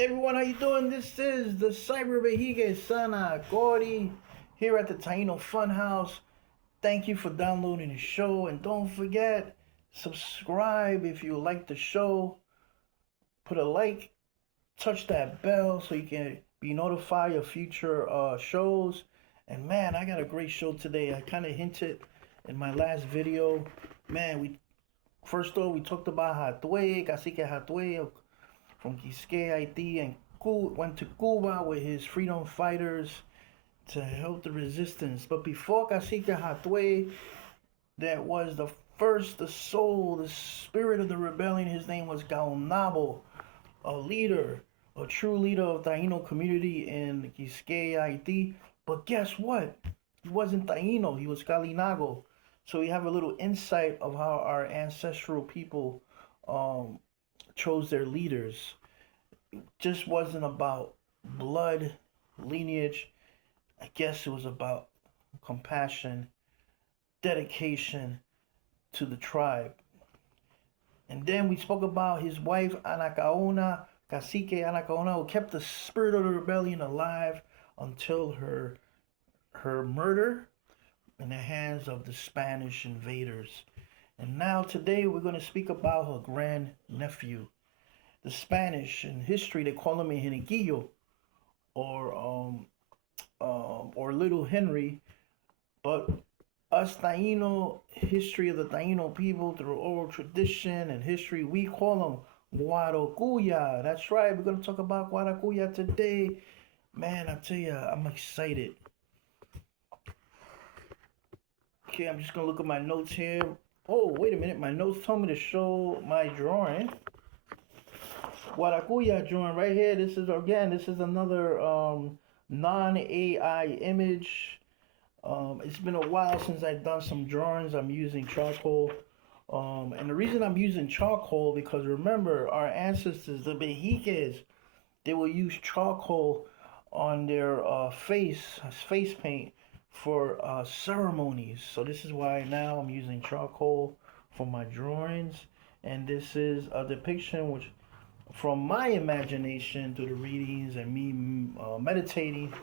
Everyone, how you doing? This is the Cyber Behige Sana Gordy here at the Taino Funhouse. Thank you for downloading the show, and don't forget, subscribe if you like the show. Put a like, touch that bell so you can be notified of future shows. And man, I got a great show today. I kind of hinted in my last video. Man, we first off we talked about Hatue, Cacike Hatue from Cacike, Haiti, and went to Cuba with his freedom fighters to help the resistance. But before Cacike Hatue, that was the first, the soul, the spirit of the rebellion. His name was Gaonabo, a leader, a true leader of the Taino community in Cacike, Haiti. But guess what? He wasn't Taino, he was Kalinago. So we have a little insight of how our ancestral people chose their leaders. It just wasn't about blood, lineage. I guess it was about compassion, dedication to the tribe. And then we spoke about his wife, Anacaona, Cacique Anacaona, who kept the spirit of the rebellion alive until her murder in the hands of the Spanish invaders. And now today we're going to speak about her grand nephew. The Spanish in history they call him Hiniquillo or Little Henry, but us Taino, history of the Taino people through oral tradition and history, we call him Guarocuya. That's right, we're gonna talk about Guarocuya today. Man, I tell you, I'm excited. Okay, I'm just gonna look at my notes here. Oh, wait a minute, my notes told me to show my drawing. Guaracuya drawing right here. This is another non-AI image. It's been a while since I've done some drawings. I'm using charcoal. And the reason I'm using charcoal because remember our ancestors, the Behiques, they will use charcoal on their face paint for ceremonies. So this is why now I'm using charcoal for my drawings. And this is a depiction which from my imagination through the readings and me meditating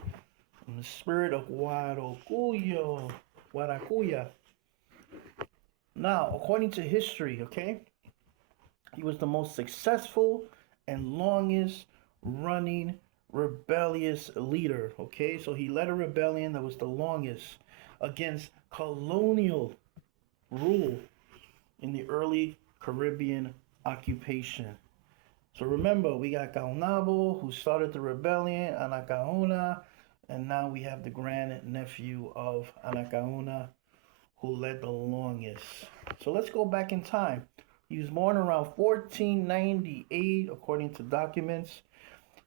in the spirit of Guaracuya. Now, according to history, okay, he was the most successful and longest running rebellious leader, okay? So he led a rebellion that was the longest against colonial rule in the early Caribbean occupation. So remember, we got Gaonabo, who started the rebellion, Anacaona, and now we have the grand nephew of Anacaona, who led the longest. So let's go back in time. He was born around 1498, according to documents.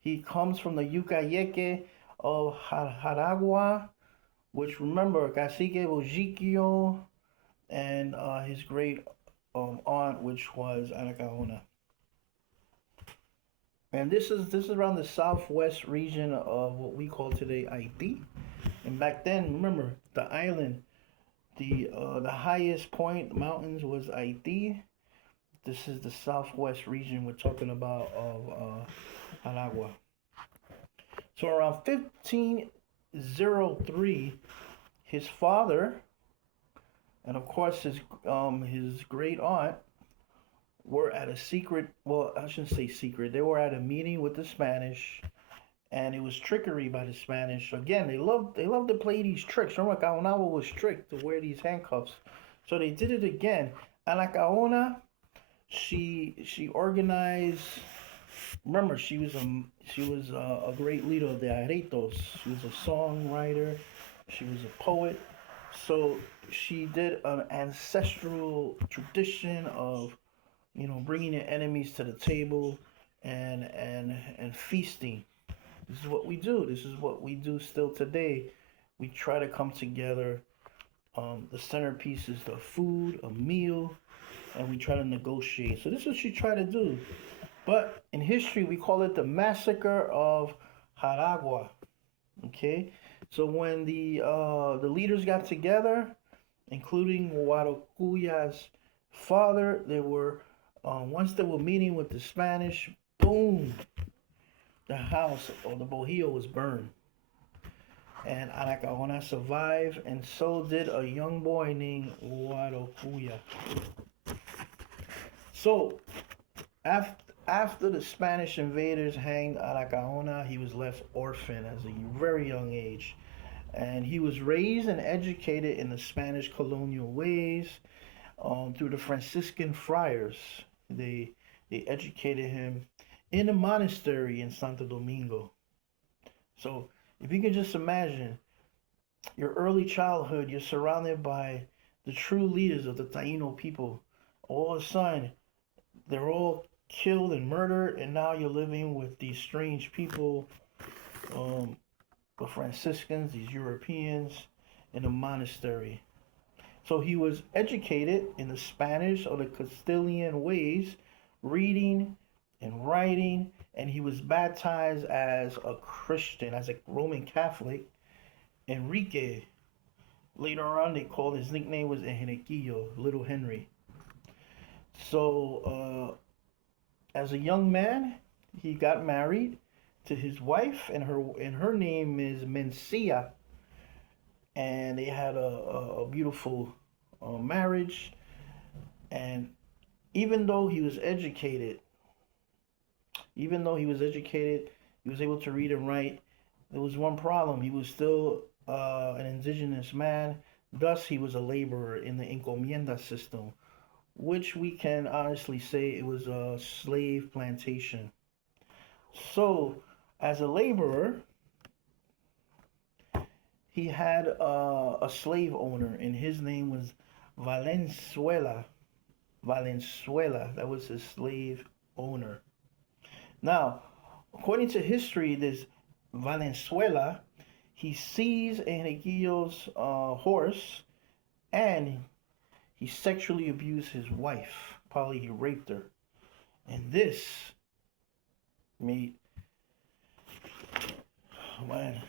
He comes from the Yucayeke of Jaragua, which remember, Cacique Bojiquio, and his great aunt, which was Anacaona. And this is around the southwest region of what we call today Haiti. And back then, remember the island, the highest point, the mountains was Haiti. This is the southwest region we're talking about of Aragua. So around 1503, his father, and of course his great aunt, were at a secret, well, I shouldn't say secret, they were at a meeting with the Spanish, and it was trickery by the Spanish. Again, they love to play these tricks. Remember, Gaonabo was tricked to wear these handcuffs. So they did it again. Anacaona, she organized, remember, she was a great leader of the Aretos. She was a songwriter, she was a poet. So she did an ancestral tradition of bringing your enemies to the table and feasting. This is what we do. This is what we do still today. We try to come together. The centerpiece is the food, a meal, and we try to negotiate. So this is what she tried to do. But in history, we call it the massacre of Jaragua. Okay, so when the leaders got together, including Guarocuya's father, they were once they were meeting with the Spanish, boom, the house or the bohio was burned. And Anacaona survived, and so did a young boy named Guarocuya. So, after the Spanish invaders hanged Anacaona, he was left orphan at a very young age. And he was raised and educated in the Spanish colonial ways through the Franciscan friars. They, they educated him in a monastery in Santo Domingo. So, if you can just imagine your early childhood, you're surrounded by the true leaders of the Taino people. All of a sudden, they're all killed and murdered, and now you're living with these strange people, um, the Franciscans, these Europeans, in a monastery. So he was educated in the Spanish or the Castilian ways, reading and writing, and he was baptized as a Christian, as a Roman Catholic. Enrique. Later on, they called his nickname was Enriquillo, Little Henry. So, as a young man, he got married to his wife, and her name is Mencia, and they had a beautiful marriage. And even though he was educated, even though he was educated, he was able to read and write. There was one problem. He was still an indigenous man. Thus, he was a laborer in the encomienda system, which we can honestly say it was a slave plantation. So, as a laborer, he had a slave owner, and his name was Valenzuela. Valenzuela, that was his slave owner. Now, according to history, this Valenzuela, he sees Enriquillo's horse, and he sexually abused his wife. Probably he raped her. And this made, man,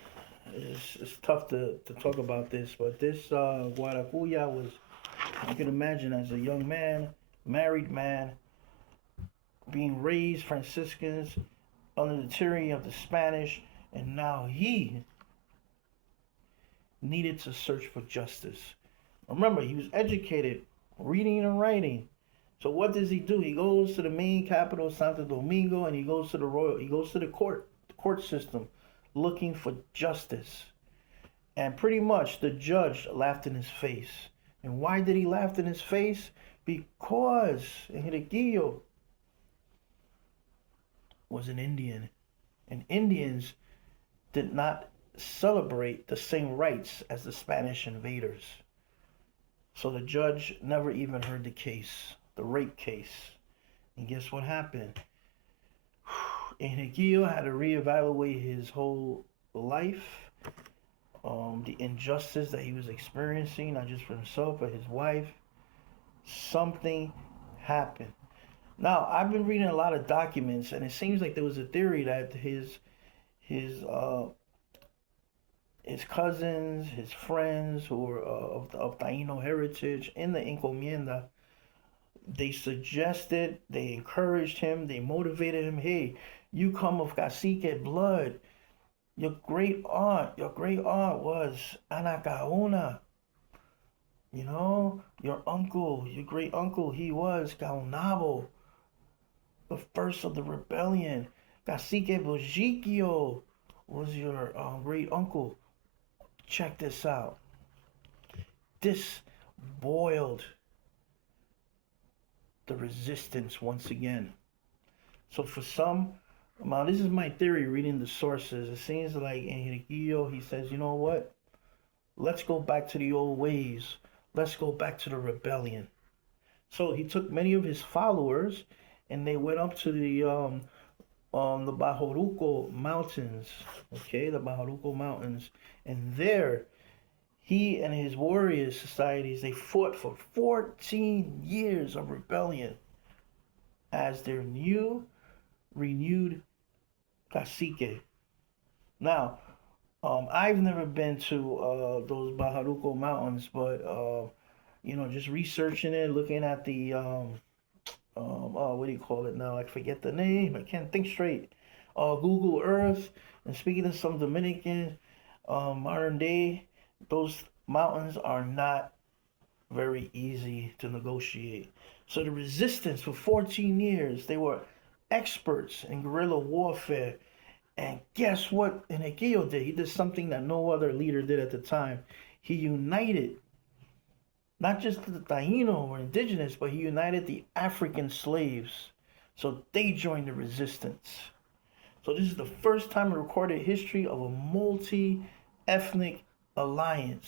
it's tough to talk about this, but this Guaracuya was, you can imagine, as a young man, married man, being raised Franciscans under the tyranny of the Spanish, and now he needed to search for justice. Remember, he was educated, reading and writing. So what does he do? He goes to the main capital, Santo Domingo, and he goes to the court system, looking for justice. And pretty much the judge laughed in his face. And why did he laugh in his face? Because Enriquillo was an Indian, and Indians did not celebrate the same rights as the Spanish invaders. So the judge never even heard the case, the rape case. And guess what happened? Enriquillo had to reevaluate his whole life, the injustice that he was experiencing, not just for himself, but his wife. Something happened. Now, I've been reading a lot of documents, and it seems like there was a theory that his uh, his cousins, his friends who were of Taino heritage in the encomienda, they suggested, they encouraged him, they motivated him. Hey, you come of Cacike blood. Your great aunt was Anacaona. You know, your great uncle, he was Caonabo, the first of the rebellion. Cacique Bojiquio was your great uncle. Check this out. This boiled the resistance once again. So for some, now this is my theory reading the sources. It seems like Enriquillo, he says, you know what? Let's go back to the old ways. Let's go back to the rebellion. So he took many of his followers, and they went up to the Bajoruco Mountains. Okay, the Bajoruco Mountains, and there, he and his warrior societies, they fought for 14 years of rebellion as their renewed cacique. Now, I've never been to those Bajaruco Mountains, but just researching it, looking at the what do you call it now? I forget the name. I can't think straight. Google Earth and speaking to some Dominican modern day, those mountains are not very easy to negotiate. So the resistance for 14 years, they were experts in guerrilla warfare. And guess what Enequillo did? He did something that no other leader did at the time. He united not just the Taino or indigenous, but he united the African slaves. So they joined the resistance. So this is the first time in recorded history of a multi-ethnic alliance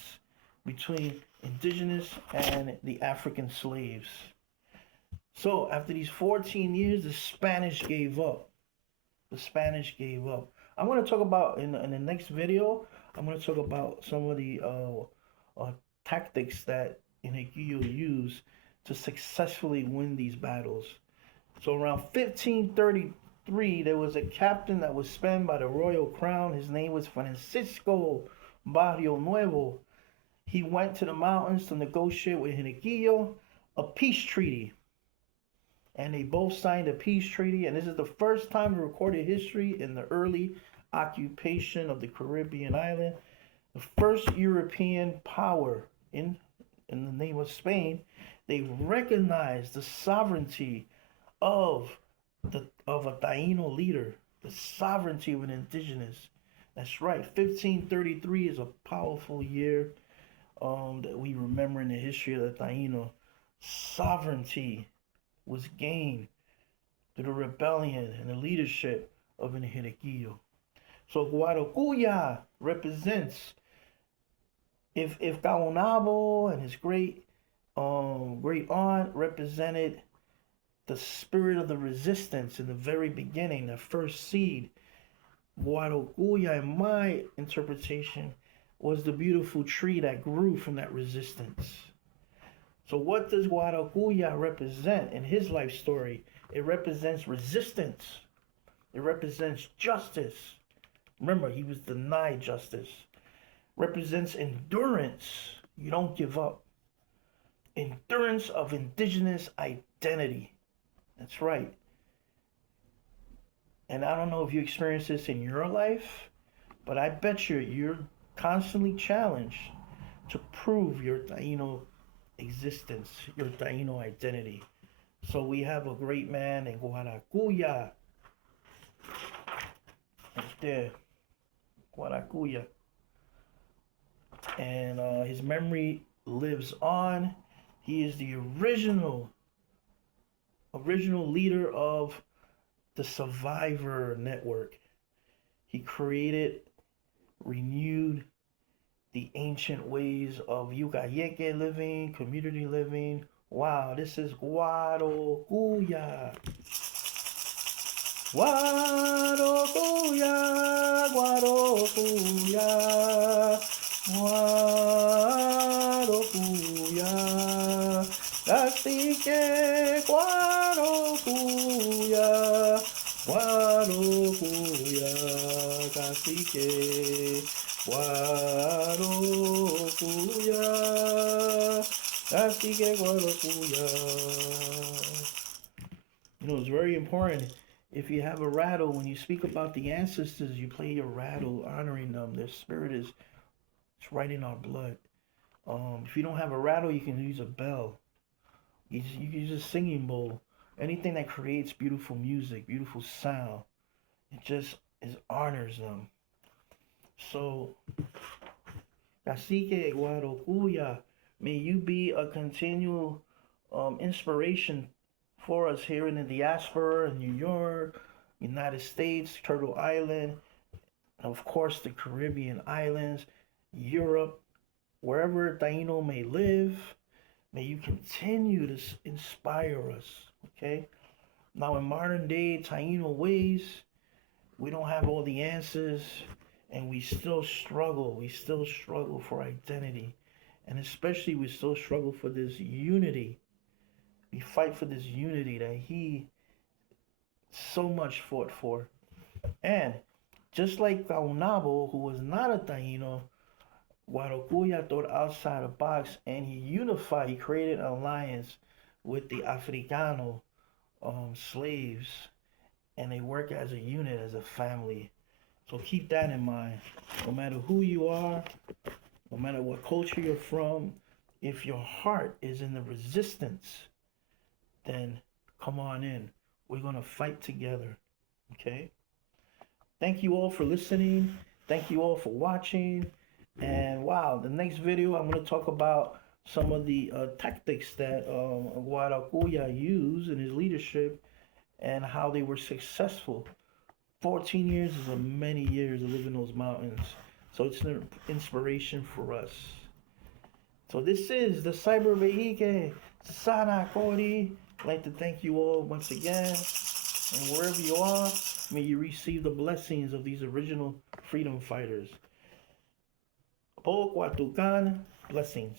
between indigenous and the African slaves. So after these 14 years, the Spanish gave up. The Spanish gave up. I'm going to talk about, in the next video, I'm going to talk about some of the tactics that Enequillo used to successfully win these battles. So around 1533, there was a captain that was spanned by the royal crown. His name was Francisco Barrio Nuevo. He went to the mountains to negotiate with Enequillo a peace treaty. And they both signed a peace treaty. And this is the first time in recorded history in the early occupation of the Caribbean island. The first European power in the name of Spain, they recognized the sovereignty of a Taino leader, the sovereignty of an indigenous. That's right. 1533 is a powerful year that we remember in the history of the Taino. Sovereignty was gained through the rebellion and the leadership of Enequillo. So Guarocuya represents, if Caonabo and his great aunt represented the spirit of the resistance in the very beginning, the first seed, Guarocuya, in my interpretation, was the beautiful tree that grew from that resistance. So what does Guarocuya represent in his life story? It represents resistance. It represents justice. Remember, he was denied justice. Represents endurance. You don't give up. Endurance of indigenous identity. That's right. And I don't know if you experience this in your life, but I bet you're constantly challenged to prove your Taino existence, your Taino identity. So we have a great man in Guarocuya. Right there. Guarocuya. And his memory lives on. He is the original leader of the Survivor Network. He created, renewed the ancient ways of Cacike living, community living. Wow, this is Guarocuya. Guarocuya, Guarocuya, Guarocuya, Cacike, Guarocuya, Guarocuya, Cacike, Guarocuya, Cacike, Guarocuya. You know, it's very important. If you have a rattle, when you speak about the ancestors, you play your rattle, honoring them. Their spirit is, it's right in our blood. If you don't have a rattle, you can use a bell. You can use a singing bowl. Anything that creates beautiful music, beautiful sound. It just honors them. So, Cacike Guarocuya, may you be a continual inspiration for us here in the diaspora, in New York, United States, Turtle Island, of course the Caribbean islands, Europe, wherever Taino may live. May you continue to inspire us, okay? Now in modern day Taino ways, we don't have all the answers, and we still struggle. We still struggle for identity. And especially we still struggle for this unity. We fight for this unity that he so much fought for. And just like Caonabo, who was not a Taino, Guarocuya thought outside the box, and he unified, he created an alliance with the Africano slaves. and they work as a unit, as a family. So keep that in mind. No matter who you are, no matter what culture you're from, if your heart is in the resistance, then come on in. We're going to fight together. Okay? Thank you all for listening. Thank you all for watching. And wow, the next video I'm going to talk about some of the tactics that Guarocuya used in his leadership and how they were successful. 14 years is a many years to live in those mountains. So it's an inspiration for us. So this is the Cyber Vehicle Sana Kori. I'd like to thank you all once again. And wherever you are, may you receive the blessings of these original freedom fighters. Po Kwatukan, blessings.